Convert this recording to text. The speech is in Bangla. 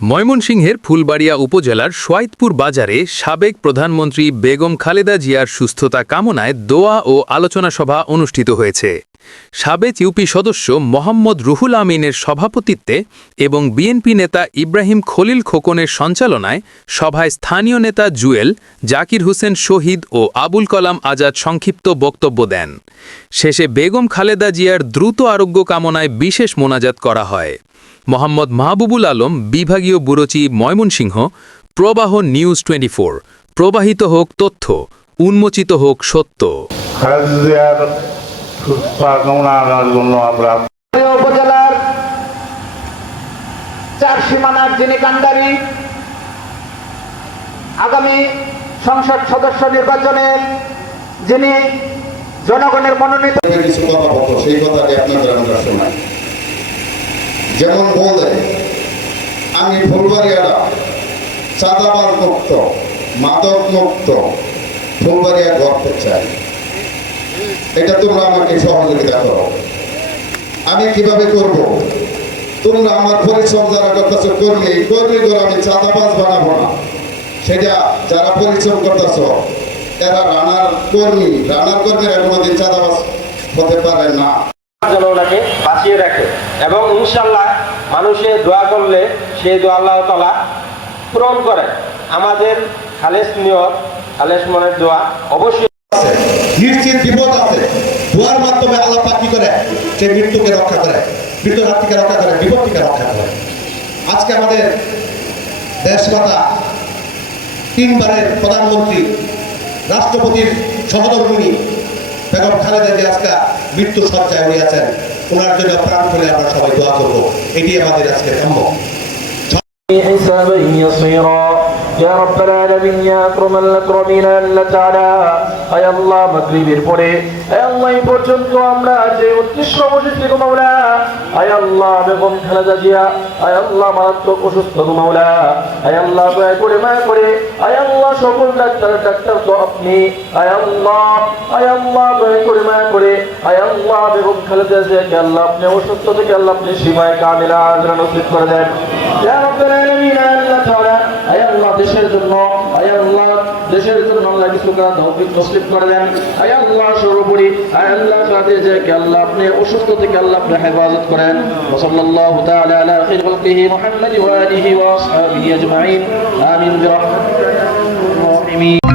ময়মনসিংহের ফুলবাড়িয়া উপজেলার সোয়াইতপুর বাজারে সাবেক প্রধানমন্ত্রী বেগম খালেদা জিয়ার সুস্থতা কামনায় দোয়া ও আলোচনা সভা অনুষ্ঠিত হয়েছে। সাবেক ইউপি সদস্য মোহাম্মদ রুহুল আমিনের সভাপতিত্বে এবং বিএনপি নেতা ইব্রাহিম খলিল খোকনের সঞ্চালনায় সভায় স্থানীয় নেতা জুয়েল, জাকির হোসেন শহীদ ও আবুল কালাম আজাদ সংক্ষিপ্ত বক্তব্য দেন। শেষে বেগম খালেদা জিয়ার দ্রুত আরোগ্য কামনায় বিশেষ মোনাজাত করা হয়। মোহাম্মদ মাহবুবুল আলম, বিভাগীয় ব্যুরো চিফ, ময়মনসিংহ। প্রবাহ নিউজ 24। প্রবাহিত হোক তথ্য, উন্মোচিত হোক সত্য। উপজেলার 4 সীমানার যিনি কান্ডারি, আগামী সংসদ সদস্য নির্বাচনে যিনি জনগণের মনোনীত, কিছু কথা বলতো সেই কথাটি আপনাদের আমরা শোনাই। যেমন বলে, আমি ফুলবাড়িয়ারা চাঁদাবাজ মুক্ত, মাদক মুক্ত ফুলবাড়িয়া করতে চাই। এটা তোমরা আমাকে সহযোগিতা করো। আমি কিভাবে করব? তোমরা আমার পরিশ্রম যারা করতেছো কর্মী করে আমি চাঁদাবাজ বানাবো না। সেটা যারা পরিশ্রম করতেছো এরা রানার কর্মীরা কোনোদিন চাঁদাবাজ হতে পারে না। যেন ওনাকে বাঁচিয়ে রাখে এবং ইনশাল্লাহ মানুষের দোয়া করলে সেই দোয়া আল্লাহ তাআলা পূরণ করে। আমাদের খালেস নিয়ত, খালেস মনের দোয়া অবশ্যই আছে, নিশ্চিত বিপদ আছে। দোয়ার মাধ্যমে আল্লাহ পাক কি করে? সে মৃত্যুকে রক্ষা করে, মৃত্যুর হাত থেকে রক্ষা করে, বিপদ থেকে রক্ষা করে। আজকে আমাদের দেশমাতা, 3 বারের প্রধানমন্ত্রী, রাষ্ট্রপতির সহধর্মিণী বেগম খালেদা জিয়া আজকে মৃত্যু সজ্জায় উনি আছেন। ওনার জন্য প্রাণ খুলে আমরা সবাই দোয়া করবো। এটি আমাদের আজকে কাম্য। حسابا يسيرا يا رب العالمين يا اكرم الاكرمين আল্লাহ তাআলা আয় আল্লাহ মাগরিবের পরে আয় আল্লাহ এই পর্যন্ত আমরা যে উদ্দেশ্য বসেছি গো মাওলা, আয় আল্লাহ বেগম খালেদা জিয়া আয় আল্লাহ মারাত্মক অসুস্থ গো মাওলা, আয় আল্লাহ দয়া করে মায়া করে আয় আল্লাহ সকল ডাক্তার তো আপনি আয় আল্লাহ দয়া করে মায়া করে আয় আল্লাহ বেগম খালেদা জিয়াকে আল্লাহ আপনি অসুস্থ থেকে আল্লাহ আপনি সীমায় কামিলা আজরা নসিব করে দেন। ইয়া রাব্বাল আলামিন আল্লাহ তাআলা আয় আল্লাহ দেশের জন্য আল্লাহ কিছু করার তৌফিক নসিব করে দেন। আয় আল্লাহ সর্বোপরি আয় আল্লাহ খালেদাকে আল্লাহ আপনি অসুস্থ থেকে আল্লাহ আপনি হেফাজত করেন। ওয়া সাল্লাল্লাহু তাআলা আলা খায়রি খালকিহি মুহাম্মাদ ওয়া আলিহি ওয়া আসহাবিহি আজমাইন আমিন বিরহমাতিকা ইয়া আরহামার রাহিমিন।